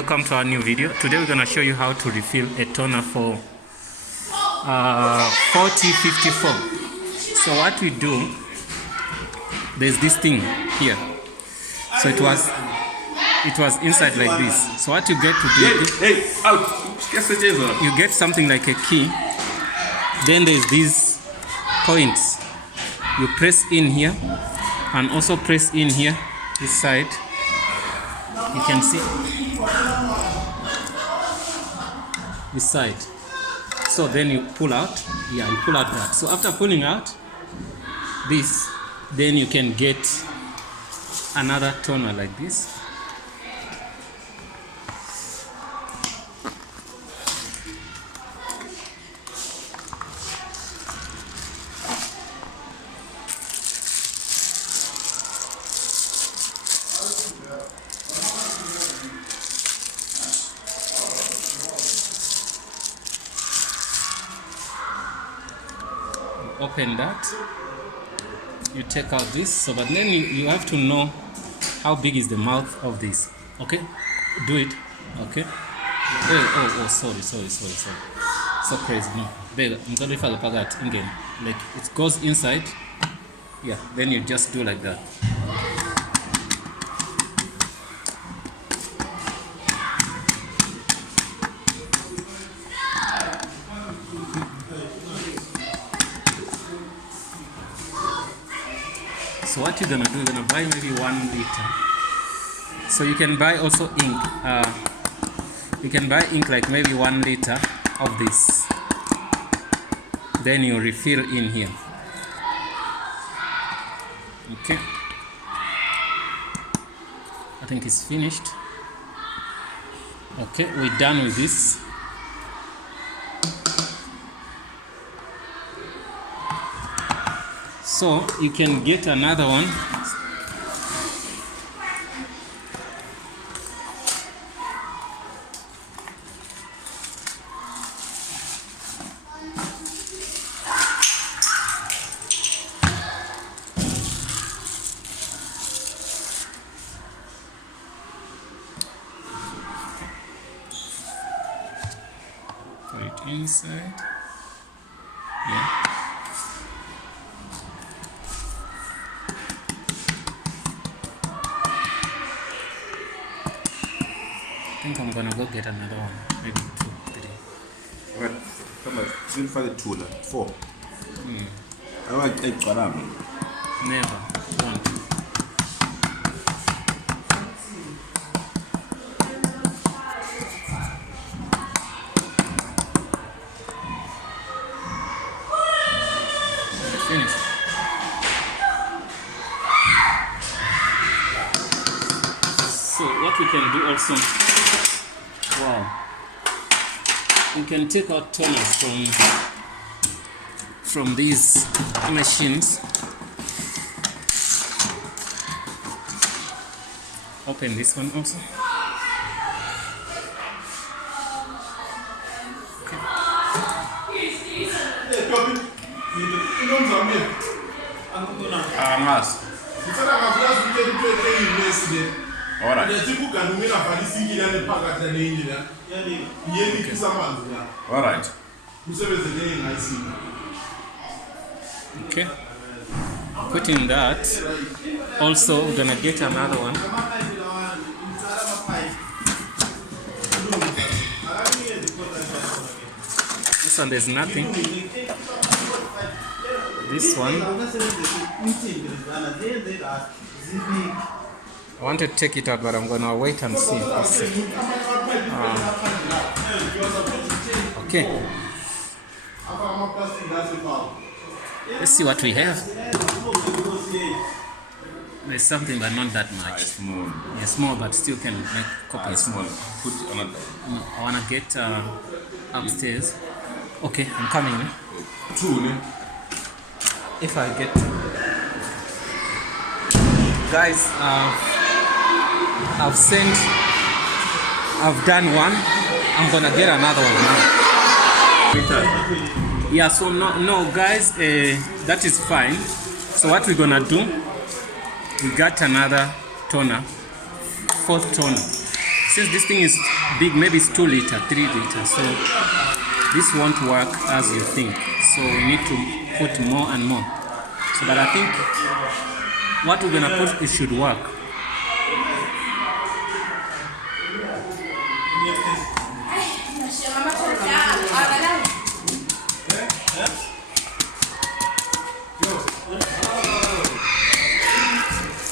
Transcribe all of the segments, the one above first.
welcome to our new video. Today we're gonna show you how to refill a toner for 4054. So what we do, there's this thing here. So it was inside like this. So what you get to do, you get something like a key. Then there's these points. You press in here and also press in here, this side. You can see this side. So then you pull out. Yeah, you pull out that. So after pulling out this, then you can get another toner like this. Open that, you take out this, so but then you have to know how big is the mouth of this. Okay, do it. Okay. Oh, sorry. So crazy. No, I'm going to forget again. Like it goes inside. Yeah, then you just do like that. So what you're gonna do, you're gonna buy maybe 1 liter. So you can buy also ink. You can buy ink like maybe 1 liter of this. Then you refill in here. Okay. I think it's finished. Okay, we're done with this. So you can get another one. Put it inside. Yeah. I think I'm gonna go get another one, maybe 2, 3. Right, come on, we'll find the tool, 4. I don't like 8 grams. Never. 1. Finished. So what we can do also, wow, you can take out toners from these machines. Open this one also. Alright. Alright. Okay. Putting that. Also, we're gonna get another one. This one, there's nothing. This one, I want to take it out, but I'm gonna wait and see. Okay. Let's see what we have. There's something, but not that much. It's small. Yeah, small, but still can make copies. Small. Put another. I wanna get upstairs. Okay, I'm coming. 2. If I get, guys, I've done one. I'm gonna get another one now. Yeah, so no guys, that is fine. So what we're gonna do, we got another toner, 4th toner. since this thing is big, maybe it's 2 liter, 3 liter, so this won't work as you think. So we need to put more and more. So, but I think what we're gonna put, it should work.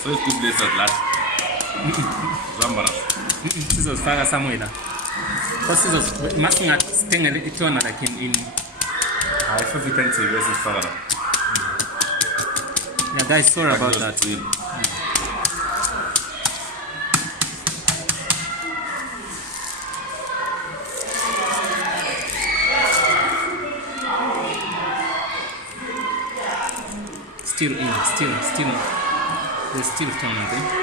So it's good place at last. Zambara. Scissors fire somewhere. Because scissors marking at staying it on like in I thought you can say this is far. yeah guys, sorry about that. Still in, there's still turn again.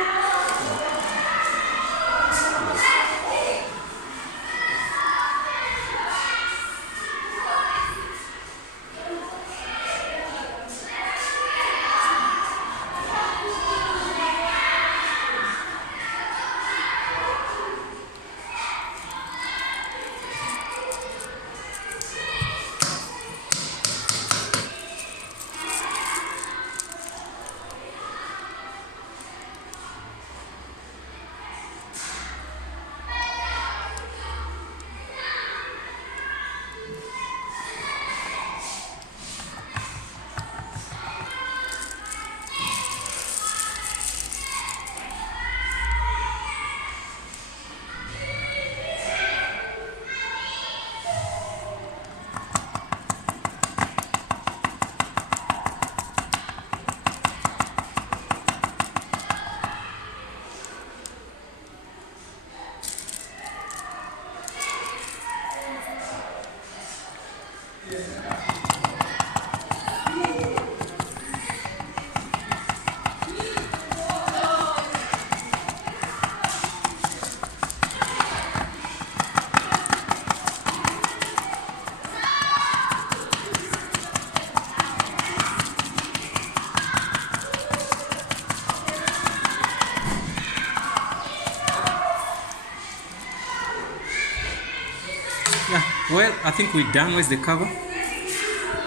Yeah, well, I think we're done. Where's the cover?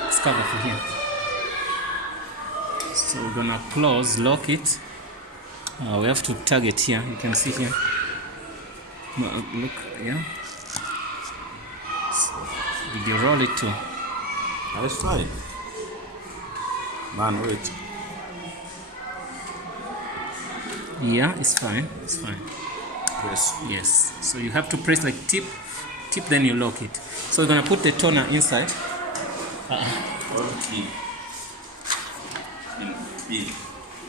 It's cover for here. So we're gonna close, lock it. We have to tag it here. You can see here. Look, yeah. So, did you roll it too? That's fine. Man, wait. Yeah, it's fine. It's fine. Yes. Yes. So you have to press like tip, then you lock it. So we're gonna put the toner inside. Okay.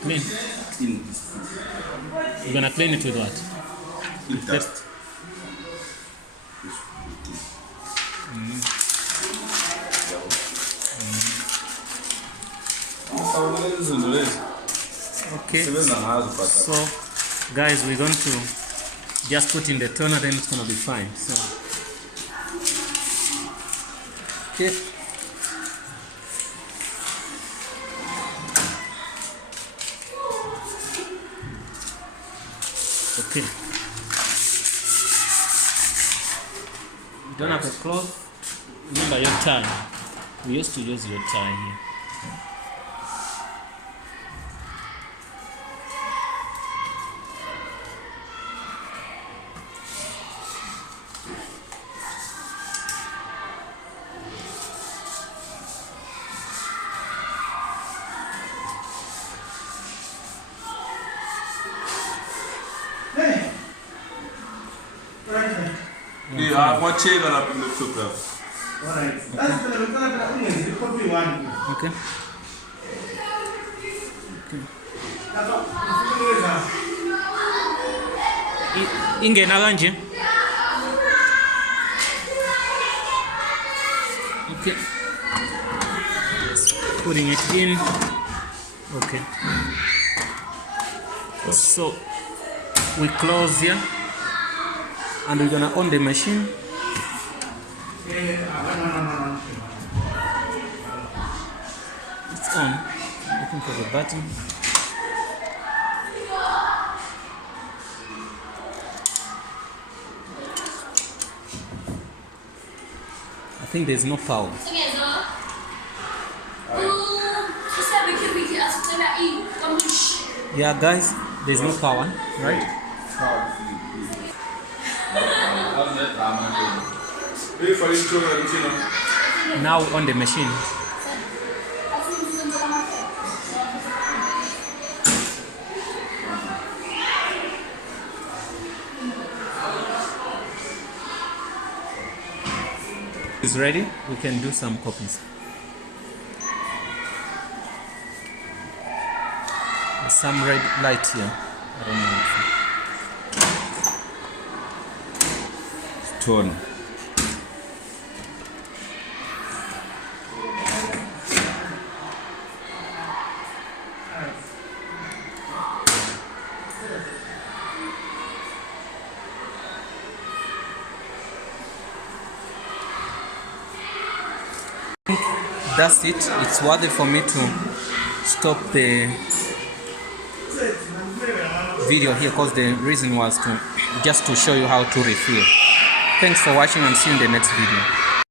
Clean. We're gonna clean it with what? Dust. Okay. So guys, we're going to just put in the toner, then it's gonna be fine. So okay. Okay. You don't have a cloth. Remember your tie. We used to use your tie here. Yeah, what chain on up in the super? Alright. That's the copy one. Okay. Ingena kanje. Okay. Putting it in. Okay. So we close here, and we're gonna on the machine. It's on. Looking for the button. think there's no power. Yeah, guys, there's no power, right? Now on the machine. Is ready, we can do some copies. There's some red light here. I don't know. Tone. That's it. It's worthy for me to stop the video here because the reason was to just to show you how to refill. Thanks for watching and see you in the next video.